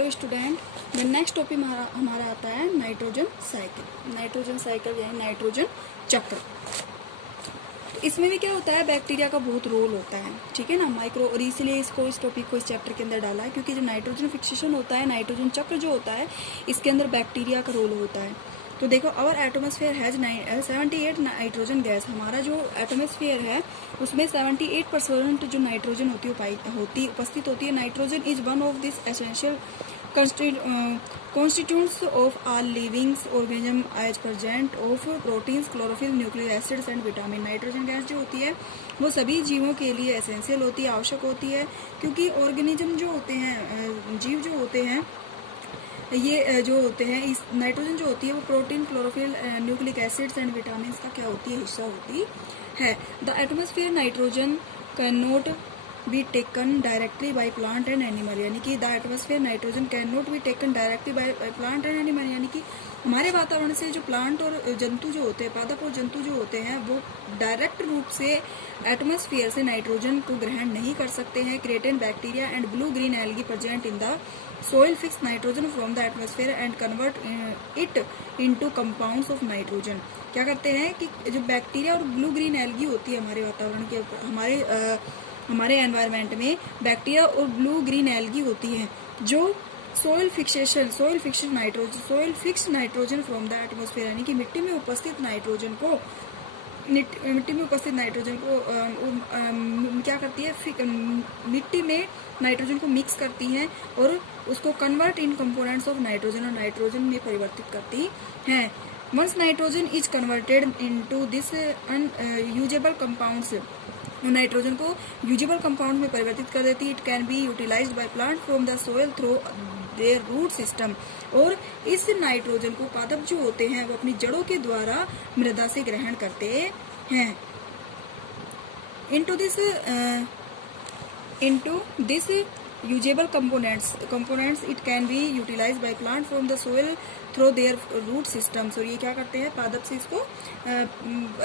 Hello student, the next topic हमारा आता है नाइट्रोजन साइकिल। नाइट्रोजन साइकिल यानी नाइट्रोजन चक्र। तो इसमें भी क्या होता है, बैक्टीरिया का बहुत रोल होता है, ठीक है ना, माइक्रो। और इसीलिए इस टॉपिक को इस चैप्टर के अंदर डाला है, क्योंकि जो नाइट्रोजन फिक्सेशन होता है, नाइट्रोजन चक्र जो होता है, इसके अंदर बैक्टीरिया का रोल होता है। तो देखो, अवर एटमॉस्फेयर हैज 78 नाइट्रोजन गैस। हमारा जो एटमॉस्फेयर है उसमें 78% जो नाइट्रोजन उपस्थित होती है। Nitrogen is one of this essential constituents of all living organism as present of proteins, chlorophyll, nucleic acids and vitamin। Nitrogen gas जो होती है वो सभी जीवों के लिए एसेंशियल होती है, आवश्यक होती है, क्योंकि ऑर्गेनिज्म जो होते हैं, जीव जो होते हैं, ये जो होते हैं, इस नाइट्रोजन जो होती है वो protein, chlorophyll, nucleic acids and vitamin का क्या होती है, हिस्सा होती है। The atmosphere nitrogen can not be taken directly by plant and animal, यानी कि the atmosphere nitrogen can not be taken directly by plant and animal, यानी कि हमारे वातावरण से जो प्लांट और जंतु जो होते हैं, पादप और जंतु जो होते हैं, वो डायरेक्ट रूप से एटमॉस्फेयर से नाइट्रोजन को ग्रहण नहीं कर सकते हैं। क्रेटन bacteria and blue green algae present in the soil fix nitrogen from the atmosphere and convert it into compounds of nitrogen। क्या करते हैं कि जो बैक्टीरिया और ब्लू ग्रीन एल्गी होती है हमारे वातावरण के, हमारे एनवायरनमेंट में बैक्टीरिया और ब्लू ग्रीन एल्गी होती है, जो soil fix nitrogen from the atmosphere, यानी कि मिट्टी में उपस्थित नाइट्रोजन को क्या करती है, मिट्टी में नाइट्रोजन को मिक्स करती हैं और उसको convert in components of nitrogen, और नाइट्रोजन में परिवर्तित करती हैं। Once nitrogen is converted into this usable compounds, nitrogen को यूजेबल कंपाउंड में परिवर्तित कर देती है। It can be utilised by plant from the soil through their root system, और इस नाइट्रोजन को पादप जो होते हैं वो अपनी जड़ों के द्वारा मृदा से ग्रहण करते हैं। into this usable components it can be utilized by plant from the soil through their root systems। और ये क्या करते हैं, पादप से इसको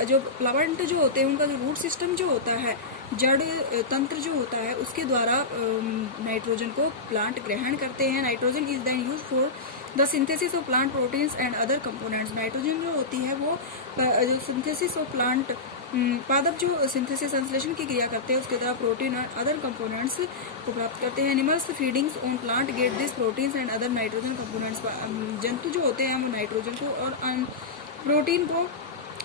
जो प्लांट जो होते हैं उनका जो रूट सिस्टम जो होता है, जड़ तंत्र जो होता है, उसके द्वारा नाइट्रोजन को प्लांट ग्रहण करते हैं। Nitrogen is then use for the synthesis of plant proteins and other components. Nitrogen जो होती है वो जो सिंथेसिस ऑफ प्लांट, पादप जो सिंथेसिस संश्लेषण की क्रिया करते हैं, उसके द्वारा प्रोटीन और अदर कंपोनेंट्स को प्राप्त करते हैं। Animals feedings on plant get this proteins and other nitrogen components. जंतु जो होते हैं वो नाइट्रोजन को और प्रोटीन को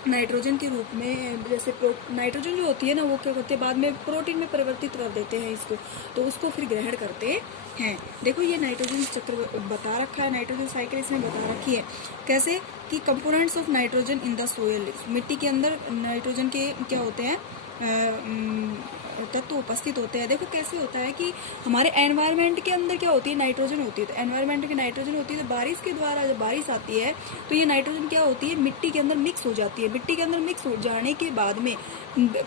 नाइट्रोजन के रूप में, जैसे नाइट्रोजन जो होती है ना, वो क्या करते हैं, बाद में प्रोटीन में परिवर्तित कर देते हैं इसको, तो उसको फिर ग्रहण करते हैं। देखो, ये नाइट्रोजन चक्र बता रखा है, नाइट्रोजन साइकिल इसमें बता रखी है कैसे कि components of nitrogen in the soil, मिट्टी के अंदर नाइट्रोजन के क्या होते हैं, तत्व उपस्थित होते हैं। देखो कैसे होता है कि हमारे एनवायरनमेंट के अंदर क्या होती है, नाइट्रोजन होती है। तो एनवायरनमेंट की नाइट्रोजन होती है, तो बारिश के द्वारा जब बारिश आती है तो ये नाइट्रोजन क्या होती है, मिट्टी के अंदर मिक्स हो जाती है। मिट्टी के अंदर मिक्स हो जाने के बाद में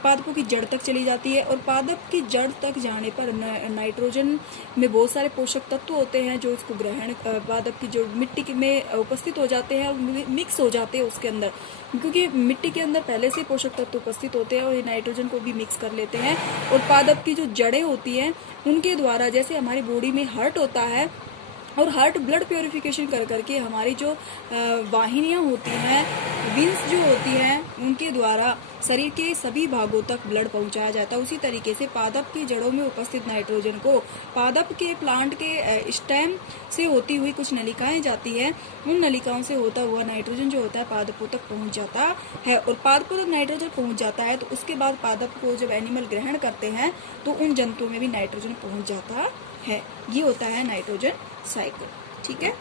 पादपों की जड़ तक चली जाती है, और पादप की जड़ तक जाने पर नाइट्रोजन में बहुत सारे पोषक तत्व होते हैं जो इसको ग्रहण, पादप की जो मिट्टी में उपस्थित हो जाते हैं और मिक्स हो जाते हैं उसके अंदर, क्योंकि मिट्टी के अंदर पहले से पोषक तत्व उपस्थित होते हैं और ये नाइट्रोजन को भी मिक्स कर लेते हैं। और पादप की जो जड़ें होती हैं उनके द्वारा, जैसे हमारी बॉडी में हार्ट होता है, और हार्ट ब्लड प्योरिफिकेशन कर करके हमारी जो वाहिनियां होती हैं, विंस जो होती हैं, उनके द्वारा शरीर के सभी भागों तक ब्लड पहुंचाया जाता है। उसी तरीके से पादप की जड़ों में उपस्थित नाइट्रोजन को पादप के प्लांट के स्टेम से होती हुई कुछ नलिकाएं जाती है, उन नलिकाओं से होता हुआ नाइट्रोजन जो होता है पादपों तक पहुंच जाता है। और पादपों तक नाइट्रोजन पहुंच जाता है तो उसके बाद पादप को जब एनिमल ग्रहण करते हैं तो उन जंतुओं में भी नाइट्रोजन पहुंच जाता है। ये होता है नाइट्रोजन साइकिल, ठीक है।